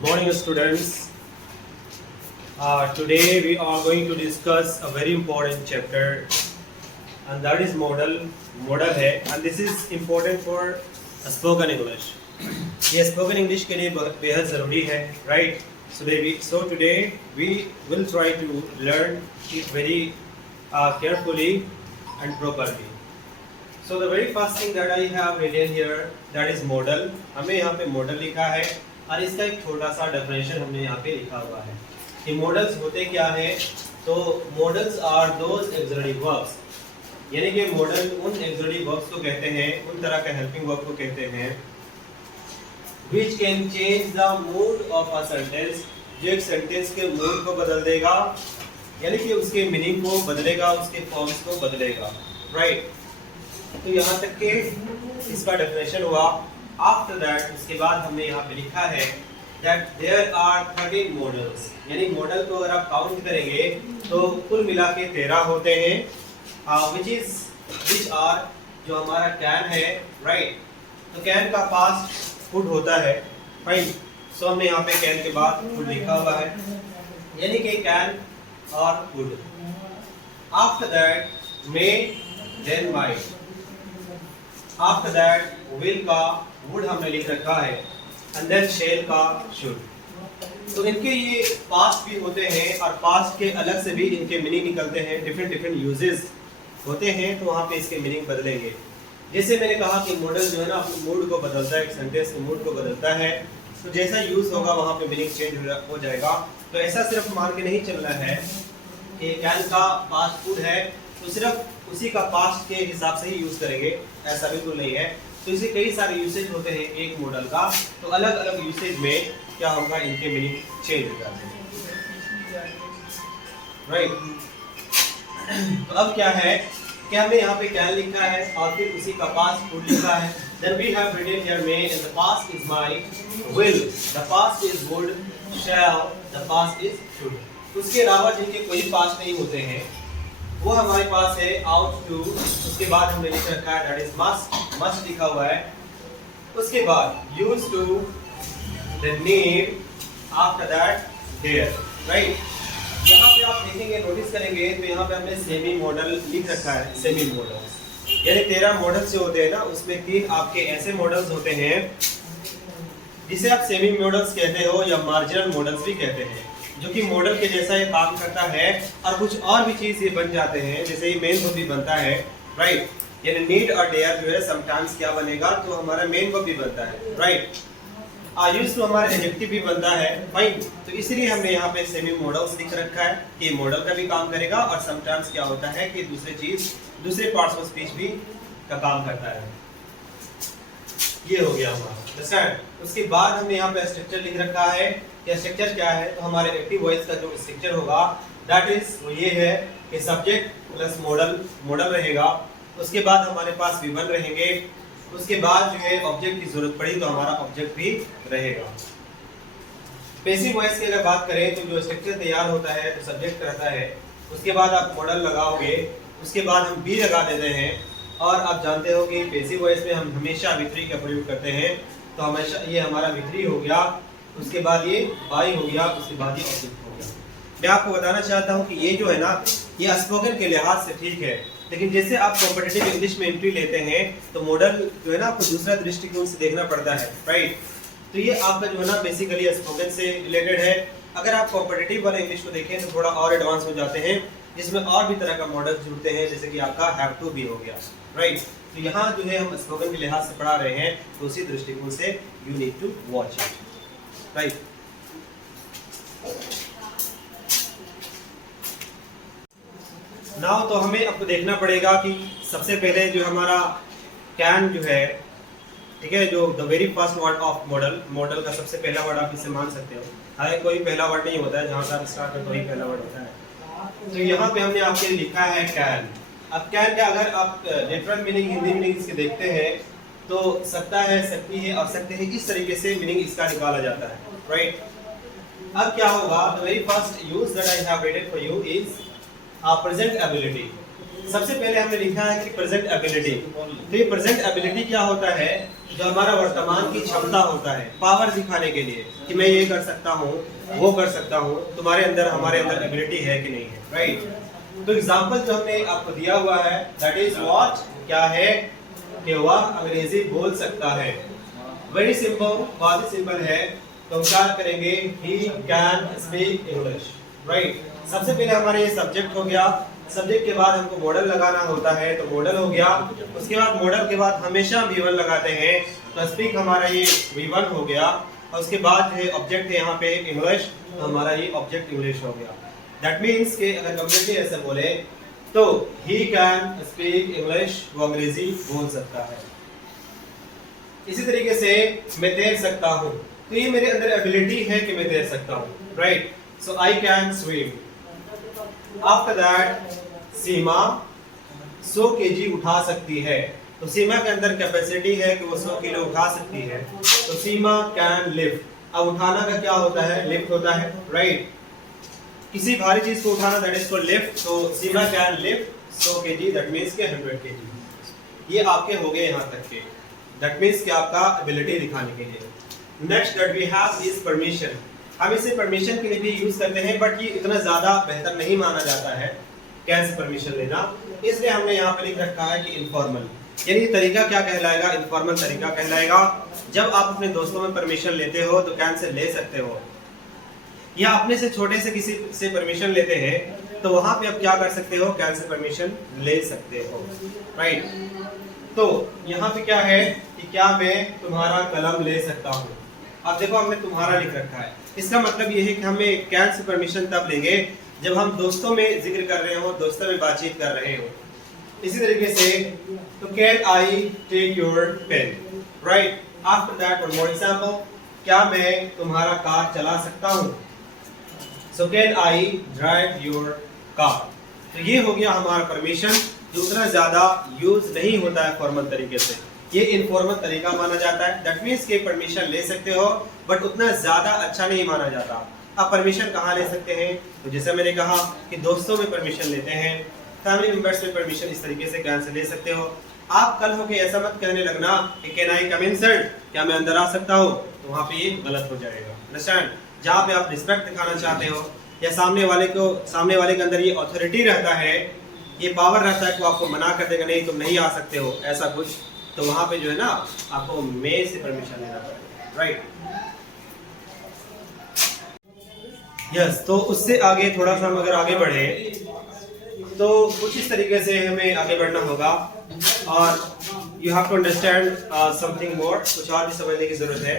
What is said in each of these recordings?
Morning, students. Today we are going to discuss a very important chapter, and that is model. Model है, and this is important for spoken English. ये spoken English के लिए बेहद ज़रूरी है, right? So today we will try to learn it very carefully and properly. So the very first thing that I have written here, that is model. हमें यहाँ पे model लिखा है और इसका एक छोटा सा डेफिनेशन हमने यहाँ पे लिखा हुआ है कि मॉडल्स होते क्या है। तो models are those auxiliary verbs, यानी कि मॉडल उन एक्सिलरी वर्ब्स को कहते हैं, उन तरह का हेल्पिंग वर्ब को कहते हैं which can change the mood of a sentence, जो एक सेंटेंस के मूड को बदल देगा, यानी कि उसके मीनिंग को बदलेगा, उसके फॉर्म्स को बदलेगा, राइट। तो यहाँ तक के इसका डेफिनेशन हुआ। आफ्टर दैट, उसके बाद हमने यहाँ पे लिखा है that there are 13 models, यानी मॉडल को अगर आप काउंट करेंगे तो कुल मिला के 13 होते हैं, which are जो हमारा कैन है, राइट। तो कैन का पास्ट फूड होता है, फाइन। सो हमने यहाँ पे कैन के बाद फूड लिखा हुआ है, यानी कि कैन और could. After that may, then might. After that will का वुड हमने लिख रखा है, एंड देन शेल का शुड। तो इनके ये पास्ट भी होते हैं और पास्ट के अलग से भी इनके मीनिंग निकलते हैं, डिफरेंट यूजेस होते हैं, तो वहाँ पे इसके मीनिंग बदलेंगे। जैसे मैंने कहा कि मॉडल जो है ना अपने मूड को बदलता है, एक सेंटेंस के मूड को बदलता है, तो जैसा यूज होगा वहाँ पे मीनिंग चेंज हो जाएगा। तो ऐसा सिर्फ मान के नहीं चलना है कि कैन का पास्ट फूड है तो सिर्फ उसी का पास्ट के हिसाब से ही यूज करेंगे, ऐसा बिल्कुल नहीं है। तो इसे कई सारे यूसेज होते हैं एक मॉडल का, तो अलग अलग यूसेज में क्या होगा, इनके मीनिंग चेंज हो जाते हैं, राइट। तो अब क्या है कि हमने यहाँ पे कैन लिखा है और फिर उसी का पास्ट फूड लिखा है। Then we have written here may, and the past is might, will, the past is would, shall, the past is should। उसके अलावा जिनके कोई पास्ट नहीं होते हैं वो हमारे पास है आउट टू, उसके बाद हमने लिख रखा है दैट इज मस्ट लिखा हुआ है। उसके बाद used to, then need, after that dare, right. यहाँ पे आप देखेंगे, नोटिस करेंगे तो यहाँ पे हमने सेमी मॉडल लिख रखा है। सेमी मॉडल यानी 13 मॉडल्स जो होते हैं ना, उसमें 3 आपके ऐसे मॉडल्स होते हैं जिसे आप सेमी मॉडल्स कहते हो या मार्जिनल मॉडल्स भी कहते हैं, जो कि मॉडल के जैसा ये काम करता है और कुछ और भी चीज ये बन जाते हैं, जैसे ये मेन वर्ब भी बनता है, राइट। यानी नीड और डेयर जो है समटाइम्स क्या बनेगा, तो हमारा मेन वर्ब भी बनता है, राइट। यूज टू हमारा एडजेक्टिव भी बनता है, फाइन। तो इसलिए हमने यहाँ पे सेमी मॉडल्स लिख रखा है कि मॉडल का भी काम करेगा और समटाइम्स क्या होता है कि दूसरे पार्ट्स ऑफ स्पीच भी का काम करता है। ये हो गया हमारा। उसके बाद हमने यहाँ पे स्ट्रक्चर लिख रखा है। स्ट्रक्चर क्या है, तो हमारे एक्टिव वॉइस का जो स्ट्रक्चर होगा दैट इज वो ये है कि सब्जेक्ट प्लस मॉडल रहेगा। उसके बाद हमारे पास विवन रहेंगे। उसके बाद जो है ऑब्जेक्ट की जरूरत पड़ी तो हमारा ऑब्जेक्ट भी रहेगा। पैसिव वॉइस की अगर बात करें तो जो स्ट्रक्चर तैयार होता है तो सब्जेक्ट रहता है, उसके बाद आप मॉडल लगाओगे, उसके बाद हम बी लगा देते हैं। और आप जानते हो कि पैसिव वॉइस में हम हमेशा विथरी का प्रयोग करते हैं, तो हमेशा ये हमारा विथरी हो गया, उसके बाद ये बाई हो गया, उसके बाद ये ऑब्जेक्ट हो गया। मैं आपको बताना चाहता हूँ कि ये जो है ना, ये स्पोकन के लिहाज से ठीक है, लेकिन जैसे आप कॉम्पिटिटिव इंग्लिश में एंट्री लेते हैं तो मॉडल जो है ना आपको दूसरा दृष्टिकोण से देखना पड़ता है, राइट। तो ये आपका जो है ना बेसिकली स्पोकन से रिलेटेड है। अगर आप कॉम्पिटिटिव वाले इंग्लिश को देखें तो थोड़ा और एडवांस हो जाते हैं, जिसमें और भी तरह का मॉडल जुड़ते हैं, जैसे कि आपका हैव टू भी हो गया, राइट। तो यहाँ जो है हम स्पोकन के लिहाज से पढ़ा रहे हैं, तो उसी दृष्टिकोण से you need to watch it, right. Now तो हमें आपको देखना पड़ेगा कि सबसे पहले जो हमारा कैन जो है, ठीक है, जो the very first word of model का सबसे पहला वर्ड आप इसे मान सकते हो। हालांकि कोई पहला वर्ड नहीं होता है, जहाँ से आप स्टार्ट करते हो वही पहला वर्ड होता है। तो यहाँ पे हमने आपके लिए लिखा है कैन। अब कैन का अगर आप डिफरेंट मीनिंग, हिंदी मीनिंग इसके देखते हैं तो सकता है, सकती है और सकते हैं, इस तरीके से मीनिंग इसका निकाला जाता है, राइट। अब क्या होगा, the very first use that I have rated for you is present ability. सबसे पहले हमने लिखा है कि प्रेजेंट एबिलिटी। तो ये प्रेजेंट एबिलिटी क्या होता है जो हमारा वर्तमान की क्षमता होता है, पावर दिखाने के लिए कि मैं ये कर सकता हूँ, वो कर सकता हूँ, तुम्हारे अंदर हमारे अंदर एबिलिटी है कि नहीं है, राइट। तो एग्जांपल जो हमने आपको दिया हुआ है दैट इज व्हाट, क्या है कि वह अंग्रेजी बोल सकता है। वेरी सिंपल, बहुत ही सिंपल है। तो हम क्या करेंगे, he can speak English, right. सबसे पहले हमारे ये सब्जेक्ट हो गया, सब्जेक्ट के बाद हमको मॉडल लगाना होता है तो मॉडल हो गया। उसके बाद मॉडल के बाद हमेशा V1 लगाते हैं तो स्पीक हमारा ये V1 हो गया। और उसके बाद जो है ऑब्जेक्ट है यहाँ पे इंग्लिश, तो हमारा ये ऑब्जेक्ट इंग्लिश हो गया। दैट मीन्स कि अगर कंप्लीटली ऐसे बोले तो ही कैन स्पीक इंग्लिश, वो अंग्रेजी बोल सकता है। इसी तरीके से मैं तैर सकता हूँ, तो ये मेरे अंदर एबिलिटी है कि मैं तैर सकता हूँ, right. So I can swim. After that Seema 100 kg उठा सकती है, तो सीमा के अंदर कैपेसिटी है कि वो 100 किलो उठा सकती है, तो सीमा कैन लिफ्ट। अब उठाना का क्या होता है, लिफ्ट होता है, राइट। किसी भारी चीज को उठाना दैट इज कॉल्ड लिफ्ट। तो Seema can lift 100 kg, that means के 100 kg। ये आपके हो गए यहाँ तक के, दैट मींस कि आपका एबिलिटी दिखाने के लिए। Next that we have is permission. हम इसे परमिशन के लिए भी यूज करते हैं, बट ये इतना ज्यादा बेहतर नहीं माना जाता है कैसे परमिशन लेना, इसलिए हमने यहाँ पे लिख रखा है कि इनफॉर्मल। यानी तरीका क्या कहलाएगा, इनफॉर्मल तरीका कहलाएगा। जब आप अपने दोस्तों में परमिशन लेते हो तो कैन से ले सकते हो, या अपने से छोटे से किसी से परमिशन लेते हैं तो वहां पे आप क्या कर सकते हो, कैन से परमिशन ले सकते हो, राइट। तो यहाँ पे क्या है कि क्या मैं तुम्हारा कलम ले सकता हूँ। अब देखो हमने तुम्हारा लिख रखा है, इसका मतलब ये है कि हमें कैन से परमिशन तब लेंगे जब हम दोस्तों में जिक्र कर रहे हो, दोस्तों में बातचीत कर रहे हो। इसी तरीके से तो can I take your pen, right. After that one more example, क्या मैं तुम्हारा कार चला सकता हूँ। So can I drive your car. तो ये हो गया हमारा परमिशन, जो उतना ज्यादा यूज नहीं होता है फॉर्मल तरीके से, ये इनफॉर्मल तरीका माना जाता है। दैट मींस के परमिशन ले सकते हो बट उतना ज्यादा अच्छा नहीं माना जाता। आप परमिशन कहाँ ले सकते हैं, तो जैसे मैंने कहा कि दोस्तों में परमिशन लेते हैं, फैमिली मेंबर्स में परमिशन इस तरीके से कैन से ले सकते हो। आप कल होके ऐसा मत कहने लगना कि can I come in sir, क्या मैं अंदर आ सकता हूँ, तो वहाँ पे ये गलत हो जाएगा, अंडरस्टैंड। जहाँ पे आप रिस्पेक्ट दिखाना चाहते हो या सामने वाले के अंदर ये अथॉरिटी रहता है, ये पावर रहता है कि आपको मना कर देगा नहीं तुम नहीं आ सकते हो, ऐसा कुछ, तो वहां पे जो है ना आपको मे से परमिशन लेना पड़ेगा, राइट। यस, तो उससे आगे थोड़ा सा हम अगर आगे बढ़े तो कुछ इस तरीके से हमें आगे बढ़ना होगा। और you have to understand something more, कुछ और भी समझने की जरूरत है।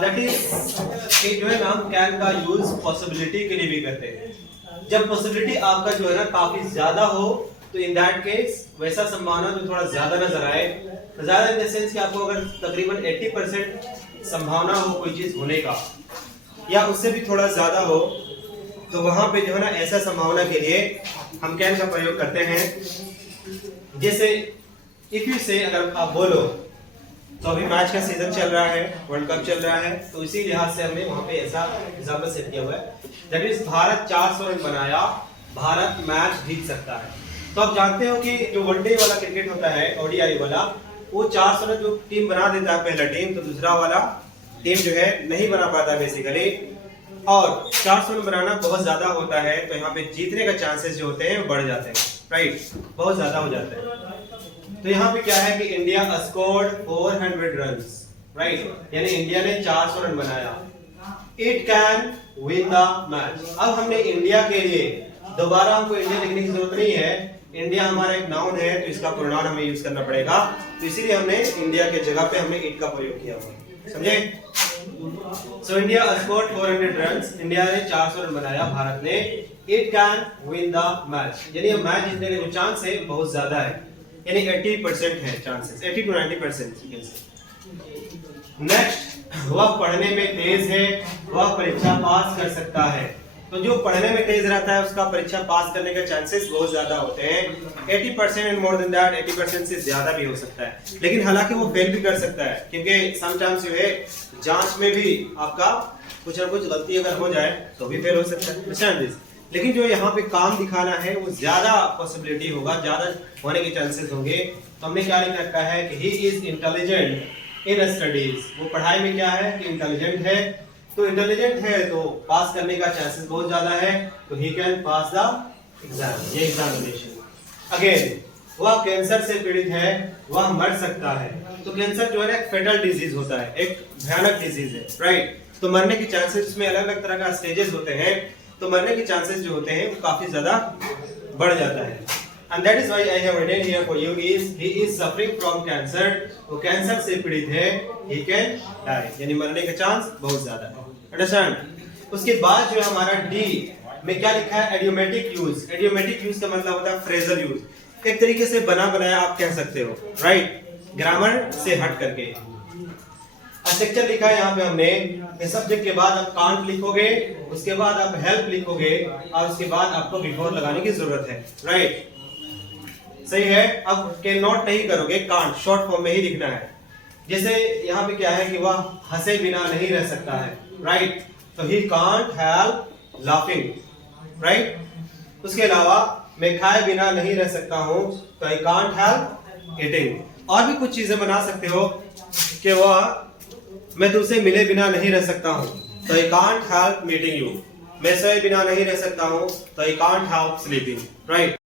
दैट इज जो है ना हम कैन का यूज पॉसिबिलिटी के लिए भी करते हैं। जब पॉसिबिलिटी आपका जो है ना काफी ज्यादा हो तो इन दैट केस वैसा संभावना जो थोड़ा ज्यादा नजर आए, ज्यादा इन द सेंस कि आपको अगर तकरीबन 80% संभावना हो कोई चीज होने का या उससे भी थोड़ा ज्यादा हो, तो वहां पे जो है ना ऐसा संभावना के लिए हम कैन का प्रयोग करते हैं। जैसे इफ यू से, अगर आप बोलो तो अभी मैच का सीजन चल रहा है, वर्ल्ड कप चल रहा है, तो इसी लिहाज से हमने वहां पे ऐसा एग्जांपल सेट किया हुआ है। दैट इज भारत 400 रन बनाया, भारत मैच जीत सकता है। तो आप जानते हो कि जो वनडे वाला क्रिकेट होता है, ओडीआई वाला, वो 400 रन जो टीम बना देता है पहला टीम, तो दूसरा वाला टीम जो है नहीं बना पाता बेसिकली। और 400 रन बनाना बहुत ज्यादा होता है, तो यहाँ पे जीतने का चांसेस जो होते हैं वो बढ़ जाते हैं, राइट, बहुत ज्यादा हो जाता है। तो यहाँ पे क्या है कि इंडिया स्कोर्ड 400 रन्स, राइट, यानी इंडिया ने 400 रन बनाया। It can win the match. अब हमने इंडिया के लिए दोबारा हमको इंडिया लिखने की जरूरत नहीं है, इंडिया हमारा एक नाउन है तो इसका प्रोनाउन हमें यूज करना पड़ेगा, तो इसीलिए हमने इंडिया के जगह पे हमने इट का प्रयोग किया हुआ, समझे। So India scored 400 runs, India ने 400 रन बनाया, भारत ने। It can win the match, यानी मैच जीतने के जो चांस है बहुत ज्यादा है, यानी 80% है चांसेस, 80 to 90%। नेक्स्ट, वह पढ़ने में तेज है, वह परीक्षा पास कर सकता है। तो जो पढ़ने में तेज रहता है उसका परीक्षा पास करने के चांसेस बहुत ज्यादा होते हैं, 80% एंड मोर देन दैट, 80% से ज्यादा भी हो सकता है। लेकिन हालांकि वो फेल भी कर सकता है, क्योंकि समटाइम्स जो है जांच में भी आपका कुछ ना कुछ गलती अगर हो जाए तो भी फेल हो सकता है। लेकिन जो यहाँ पे काम दिखाना है वो ज्यादा पॉसिबिलिटी होगा, ज्यादा होने के चांसेस होंगे, तो हमने क्या लिख रखा है कि he is intelligent in studies, वो पढ़ाई में क्या है कि इंटेलिजेंट है। तो इंटेलिजेंट है तो पास करने का चांसेस बहुत ज्यादा है, तो he can pass the exam, ये एग्जामिनेशन। अगेन वह कैंसर से पीड़ित है, वह मर सकता है। तो कैंसर जो है ना एक फेटल डिजीज होता है, एक भयानक डिजीज है, राइट। तो मरने की चांसेस में अलग अलग तरह का स्टेजेस होते हैं, तो मरने के चांसेस जो होते हैं वो काफी ज्यादा बढ़ जाता है। And that is why I have written here for you is he is suffering from cancer, वो कैंसर से पीड़ित है, he can die, यानी मरने का चांस बहुत ज्यादा है। अंडरस्टैंड। उसके बाद जो हमारा डी में क्या लिखा है, एडियोमेटिक यूज। एडियोमेटिक यूज का मतलब होता है फ्रेजल यूज, एक तरीके से बना बनाया आप कह सकते हो, राइट, ग्रामर से हट करके। स्ट्रक्चर लिखा है यहाँ पे हमने, सब्जेक्ट के बाद आप कांट लिखोगे, उसके बाद आप हेल्प लिखोगे, और उसके बाद आपको बिफोर लगाने की जरूरत है, राइट, सही है। अब कैन नॉट नहीं करोगे, कांट शॉर्ट फॉर्म में ही लिखना है। जैसे यहाँ पे क्या है कि वह हंसे बिना नहीं रह सकता है, राइट, तो he can't help laughing, right. उसके अलावा मैं खाए बिना नहीं रह सकता हूँ, तो आई कांट हेल्प ईटिंग। और भी कुछ चीजें बना सकते हो कि वह मैं तुमसे मिले बिना नहीं रह सकता हूँ, तो I can't help meeting you. मैं सोए बिना नहीं रह सकता हूँ, तो I can't help sleeping, right.